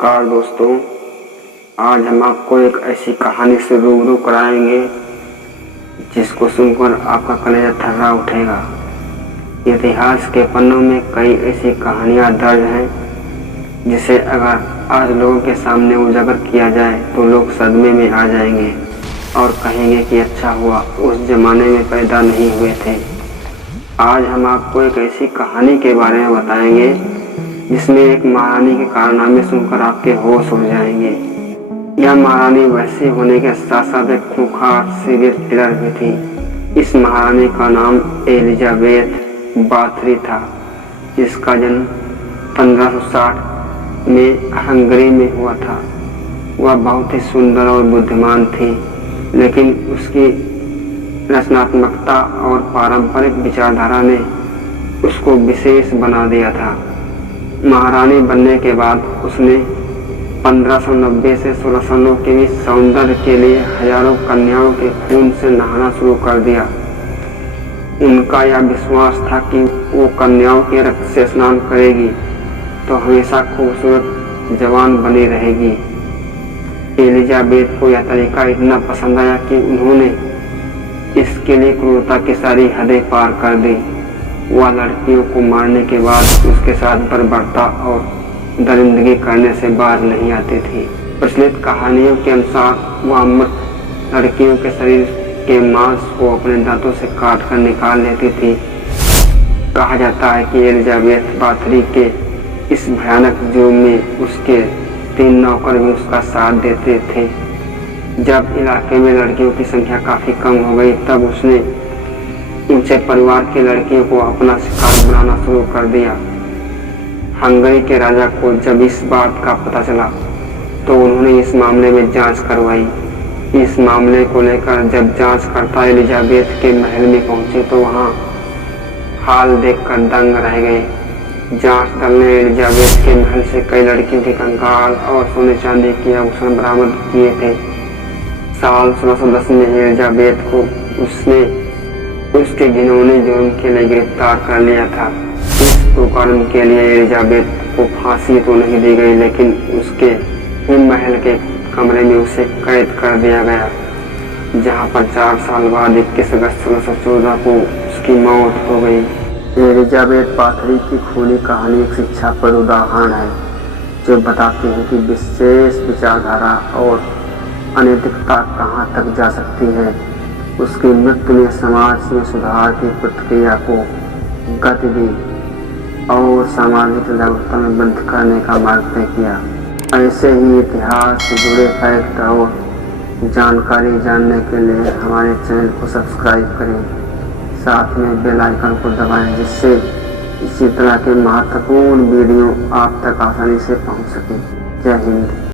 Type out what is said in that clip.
नमस्कार दोस्तों, आज हम आपको एक ऐसी कहानी से रूबरू कराएंगे जिसको सुनकर आपका कलेजा थर्रा उठेगा। इतिहास के पन्नों में कई ऐसी कहानियां दर्ज हैं जिसे अगर आज लोगों के सामने उजागर किया जाए तो लोग सदमे में आ जाएंगे और कहेंगे कि अच्छा हुआ उस जमाने में पैदा नहीं हुए थे। आज हम आपको एक ऐसी कहानी के बारे में बताएंगे जिसमें एक महारानी के कारनामे सुनकर आपके होश उड़ जाएंगे। यह महारानी वैसी होने के साथ साथ एक खूंखार सीरियल किलर भी थी। इस महारानी का नाम एलिजाबेथ बाथरी था, जिसका जन्म 1560 में हंगरी में हुआ था। वह बहुत ही सुंदर और बुद्धिमान थी, लेकिन उसकी रचनात्मकता और पारंपरिक विचारधारा ने उसको विशेष बना दिया था। महारानी बनने के बाद उसने 1590 से 1609 के बीच सौंदर्य के लिए हजारों कन्याओं के खून से नहाना शुरू कर दिया। उनका यह विश्वास था कि वो कन्याओं के रक्त से स्नान करेगी तो हमेशा खूबसूरत जवान बनी रहेगी। एलिजाबेथ को यह तरीका इतना पसंद आया कि उन्होंने इसके लिए क्रूरता की सारी हदें पार कर दी। वह लड़कियों को मारने के बाद उसके साथ बर्बरता और दरिंदगी करने से बाज नहीं आती थी। प्रचलित कहानियों के अनुसार वह मृत लड़कियों के शरीर के मांस को अपने दांतों से काट कर निकाल लेती थी। कहा जाता है कि एलिजाबेथ बाथरी के इस भयानक जुर्म में उसके 3 नौकर भी उसका साथ देते थे। जब इलाके में लड़कियों की संख्या काफी कम हो गई तब उसने उनसे परिवार की लड़कियों को अपना शिकार बनाना शुरू कर दिया। हंगरी के राजा को जब इस बात का पता चला तो उन्होंने इस मामले में जांच करवाई। इस मामले को लेकर जब जांचकर्ता एलिजाबेथ के महल में पहुंचे तो वहां हाल देखकर दंग रह गए। जांच दल ने एलिजाबेथ के महल से कई लड़कियों के कंकाल और सोने चांदी के आभूषण बरामद किए थे। साल 1610 में एलिजाबेथ को उसके जिन्होंने जुर्म के लिए गिरफ्तार कर लिया था। इस कुकर्म के लिए एलिजाबेथ को फांसी तो नहीं दी गई, लेकिन उसके ही महल के कमरे में उसे कैद कर दिया गया, जहां पर 4 साल बाद 21 अगस्त 1614 को उसकी मौत हो गई। एलिजाबेथ बाथरी की खूनी कहानी एक शिक्षा पर उदाहरण है जो बताती है कि विशेष विचारधारा और अनैतिकता कहां तक जा सकती है। उसकी मृत्यु ने समाज में सुधार की प्रक्रिया को गति दी और सामाजिक जागरूकता में बंद करने का मार्ग तय किया। ऐसे ही इतिहास से जुड़े फैक्ट और जानकारी जानने के लिए हमारे चैनल को सब्सक्राइब करें, साथ में बेल आइकन को दबाएं जिससे इसी तरह के महत्वपूर्ण वीडियो आप तक आसानी से पहुंच सके। जय हिंद।